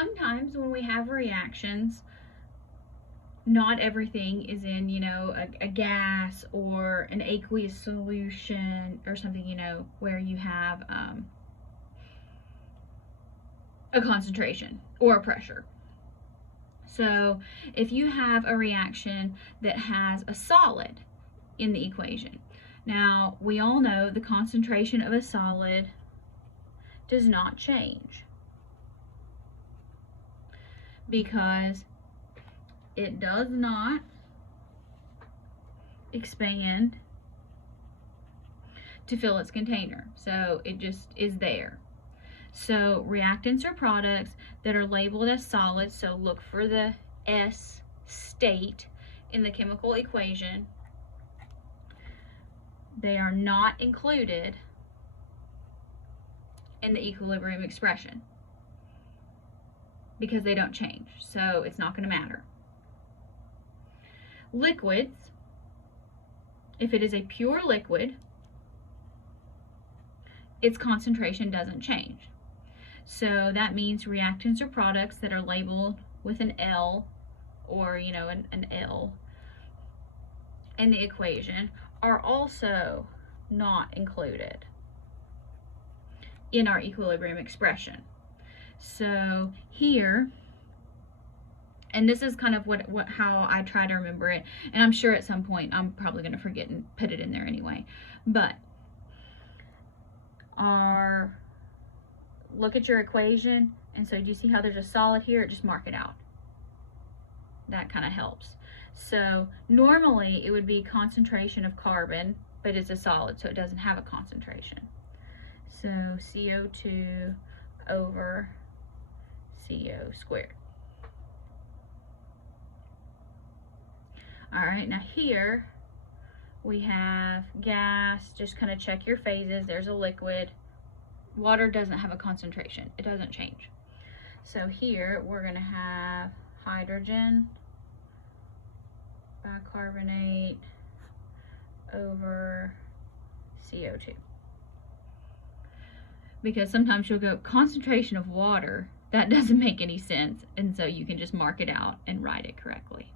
sometimes when we have reactions, not everything is in, a gas or an aqueous solution or something, where you have a concentration or a pressure. So if you have a reaction that has a solid in the equation, now we all know the concentration of a solid does not change because it does not expand to fill its container. So it just is there. So reactants are products that are labeled as solids. So look for the S state in the chemical equation. They are not included in the equilibrium expression because they don't change. So it's not going to matter. Liquids, if it is a pure liquid, its concentration doesn't change. So that means reactants or products that are labeled with an L or, an L in the equation are also not included in our equilibrium expression. So here, and this is kind of how I try to remember it, and I'm sure at some point I'm probably going to forget and put it in there anyway, but look at your equation, and so do you see how there's a solid here? Just mark it out. That kind of helps. So normally it would be concentration of carbon, but it's a solid, so it doesn't have a concentration. So CO2 over CO squared. All right, now here we have gas. Just kind of check your phases. There's a liquid. Water doesn't have a concentration. It doesn't change. So here we're going to have hydrogen bicarbonate over CO2. Because sometimes you'll go concentration of water. That doesn't make any sense. And so you can just mark it out and write it correctly.